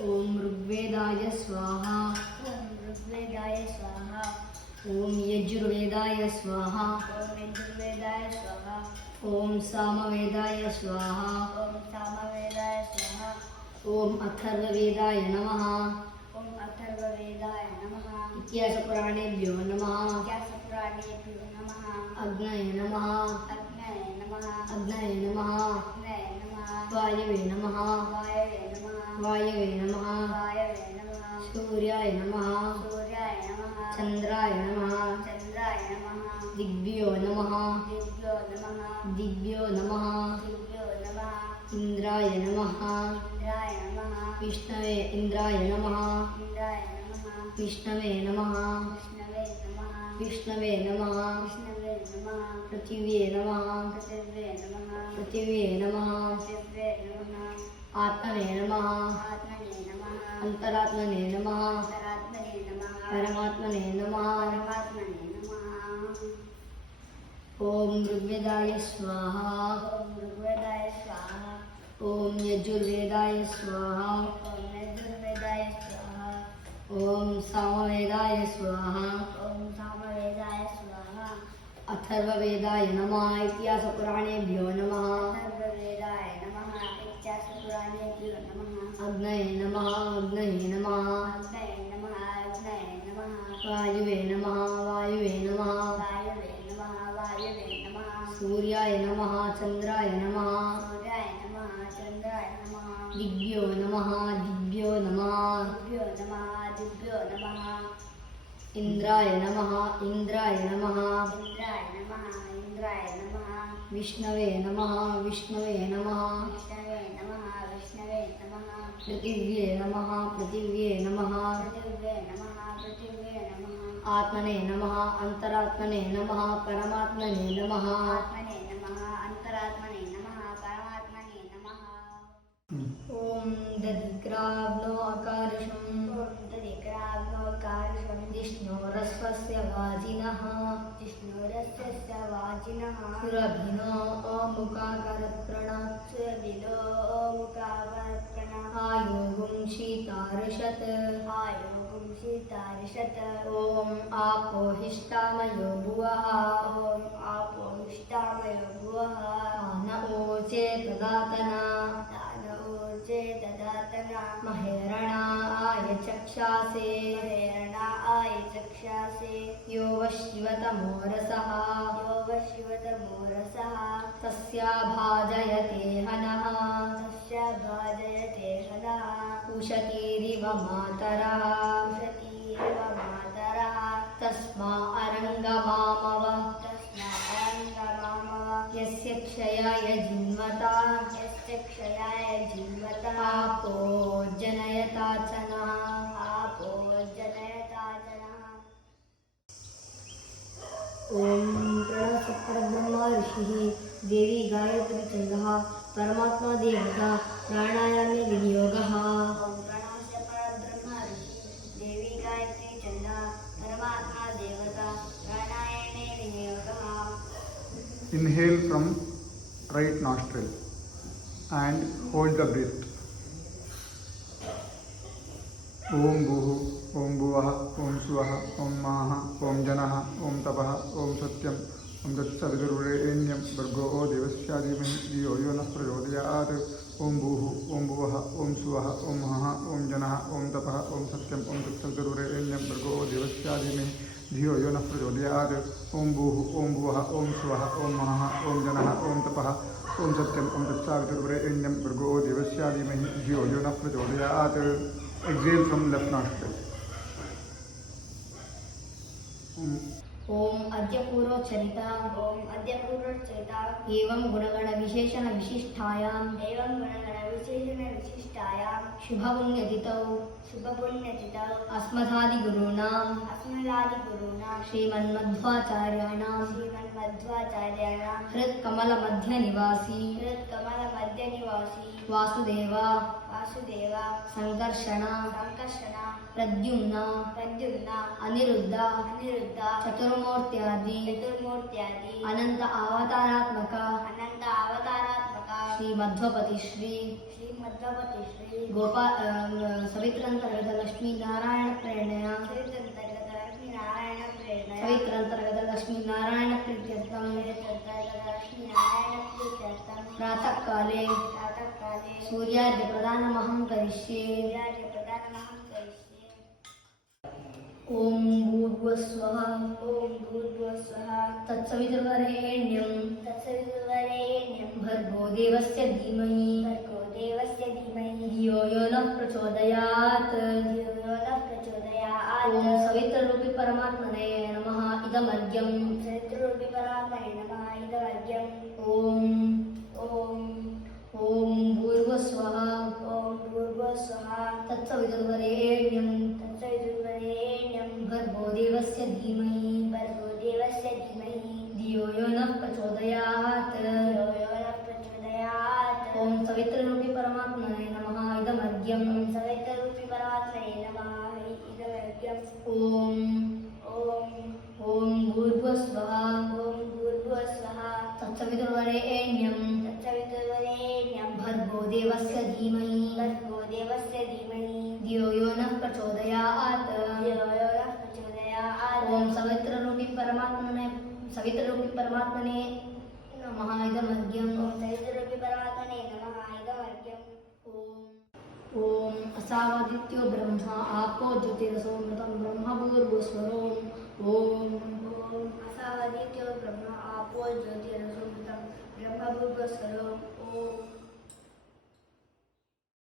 ओम ऋग्वेदाय स्वाहा। ओम ऋग्वेदाय स्वाहा। ओम यजुर्वेदाय स्वाहा। ओम यजुर्वेदाय स्वाहा। ओम सामवेदाय स्वाहा। ओम सामवेदाय स्वाहा। ओम अथर्ववेदाय नमः। ओम अथर्ववेदाय नमः। इतिहासपुराणेभ्यो नमः। इतिहासपुराणेभ्यो नमः। अग्नये नमः। अग्नये नमः। अग्नये नमः। अग्नये नमः। वायवे नमः। वायवे नमः। वायवे नमः। वायवे नमः। सूर्याय नमः। सूर्याय नमः। चंद्राय नमः। चंद्राय नमः। दिव्यो नमः। दिव्यो नमः। दिव्यो नमः। दिव्यो नमः। इंद्राय नमः। इंद्राय नमः। विष्णवे इंद्राय नमः। इंद्राय नमः। विष्णवे नमः। विष्णवे नमः। विष्णवे नमः। विष्णवे नमः। पृथिव्ये नमः। पृथिव्ये नमः। पृथिव्ये नमः। पृथिव्ये नमः। आत्मने नमः। आत्मने नमः। अंतरात्मने नमः। अंतरात्मने नमः। परमात्मने नमः। परमात्मने नमः। ओम ऋग्वेदाय स्वाहा। ओम ऋग्वेदाय स्वाहा। ओम यजुर्वेदाय स्वाहा। ओम यजुर्वेदाय स्वाहा। ओम सामवेदाय स्वाहा। ओम सामवेदाय स्वाहा। अथर्ववेदाय नमः। इतिहासपुराणेभ्यो नमः। अथर्ववेदाय नमः। इतिहासपुराणेभ्यो नमः। अग्नये नमः। अग्नये नमः। अग्नये नमः। अग्नये नमः। वायुवे नमः। वायुवे नमः। वायवे नमः। वायवे नमः। सूर्याय नमः। चंद्राय नमः। सूर्याय नमः। चंद्राय नमः। दिव्यो नमः। दिव्यो नमः। दिव्यो नमः। दिव्यो नमः। इंद्राय नमः। इंद्राय नमः। इंद्राय नमः। इंद्राय नमः। विष्णवे नमः। विष्णवे नमः। विष्णवे नमः। विष्णवे नमः। पृथिव्ये नमः। पृथिव्ये नमः। पृथिव्ये नमः। पृथिव्ये नमः। आत्मने नमः। अंतरात्मने नमः। परमात्मने नमः। आत्मने नमः। अंतरात्मने नमः। परमात्मने नमः। ओम दधिग्राव्नो अकार्षम् ओम तदिग्राव्नोऽकार्षम् जिष्णोरस्वस्य वाजिनः जिष्णुरस्य वाजिनः सुरभिनो अमुकाकरत्प्रणः सुरभिलो मुखावत्प्रणः आयोगुं शीतार्षत् आयोगुं शीतार्षत् ओम आपोहिष्टामयो भुवः ॐ आपोहिष्टामयो भुवः न ओचे तदातना दान ऊर्जे ददातना महेरणाय चक्षासे प्रेरणाय चक्षासे यो वशिवतमोरसः यो वशिवतमोरसः तस्याभाजयते हनः तस्य भाजयते हनः उशतीरिव मातरः उशतीरिव मातरः तस्मा अरङ्गमामव तस्मादङ्गमामव यस्य क्षयाय जिन्वता यस्य क्षयाय जीवतः आपो जनयताचनः आपो जनयता जनः। ओम प्रणव परब्रह्म ऋषिः देवी गायत्री चंद्रः परमात्मा देवता प्राणायामे विनियोगः ॐ प्रणवस्य परब्रह्म ऋषि देवी गायत्री चंद्र परमात्मा देवता प्राणायामे विनियोगः। Inhale from right nostril and hold the breath. Om Bhuhu, Om Bhuvah, Om Swaha, Om Maha, Om Janah, Om Tapah, Om Satyam, Om Dattavidurenyam, Bhargo Devasya Dhimahi, Dhiyo Yo Nः Prachodayat. Om Bhuhu, Om Bhuvah, Om Swaha, Om Maha, Om Janah, Om Tapah, Om Satyam, Om Dattavidurenyam, Bhargo Devasya Dhimahi, Dhiyo Yo Nः Prachodayat. Om Bhuhu, Om Bhuvah, Om Swaha, Om Maha, Om Janah, Om Tapah, Om Satyam, Om Dattavidurenyam, Bhargo Devasya Dhimahi, Dhiyo Yo Nः Prachodayat. Exhale from left nostril. ओम अद्य पूर्वचरिता ॐ अद्य पूर्वचरिता एवं गुणगण विशेषण विशिष्टायां एवं गुणगणविशेषणविशिष्टायां शुभपुण्यतिथौ शुभपुण्यतिथौ अस्मदादिगुरूणाम् अस्मदादिगुरूणां श्रीमन्मध्वाचार्याणां श्रीमन्मध्वाचार्याणां हृत्कमलमध्यनिवासी हृत्कमलमध्यनिवासी वासुदेव वासुदेव संकर्षण संकर्षण प्रद्युम्न प्रद्युम्न अनिरुद्ध अनिरुद्ध चतुर्मूर्त्यादि चतुर्मूर्त्यादि अनंत अवतारात्मक अनंत अवतारात्मक श्रीमध्वपति श्री श्रीमध्वपति श्री सवित्रांतर्गत लक्ष्मी नारायण प्रेरणया सवितंतर्गत लक्ष्मी नारायण प्रेरणया सवित्रांतर्गत लक्ष्मी नारायण प्रीत्यर्थम सवितंतर्गत लक्ष्मी नारायण प्रीत्यर्थम प्रातः काले प्रातःकाले सूर्यार्घ्य प्रदानमहं करिष्ये सूर्यार्घ्य प्रदानमहं करिष्ये। ॐ भूर्भुवस्वः ॐ भूर्भुवस्वः तत्सवितुर्वरेण्यं तत्सवितुर्वरेण्यं भर्गो देवस्य धीमहि भर्गो देवस्य धीमहि धियो यो नः प्रचोदयात् धियो यो नः प्रचोदयात्। ॐ सवितरूपी परमात्मने नमः इदमर्घ्यं सवितृरूपी परमात्मने नमः इदमर्घ्यम्। ॐ भूर्भुवस्वः ॐ भूर्भुवस्वः तत्सवितुर्वरेण्यं तत्सवितुर्वरेण्यं भर्गो देवस्य धीमहि भर्गो देवस्य धीमहि धियो यो नः प्रचोदयात् धियो यो नः प्रचोदयात्। ॐ सवितरूपी परमात्मने नमः इदमर्घ्यं सवितरूपी परमात्मने नमः इदमर्घ्यम्। ॐ भूर्भुवस्वः ॐ भूर्भुवस्वः तत्सवितुर्वरेण्यं तत्सवितुर्वरेण्यं भर्गो देवस्य धीमहि भर्गो देवस्य धीमहि धियो यो नः प्रचोदयात् धियो यो नः प्रचोदयात्। ॐ सवितरूपी परमात्मने नमः इदमर्घ्यम्। ॐ सवितरूपी परमात्मने नमः इदमर्घ्यम्। ॐ असावदित्यो ब्रह्मा आपो ज्योतिरसोमृतं ब्रह्म भूर्भुवस्वरो ॐ असावदित्यो ब्रह्म आपो ज्योतिरसोमृतं ब्रह्म भूर्भुवस्वरो ॐ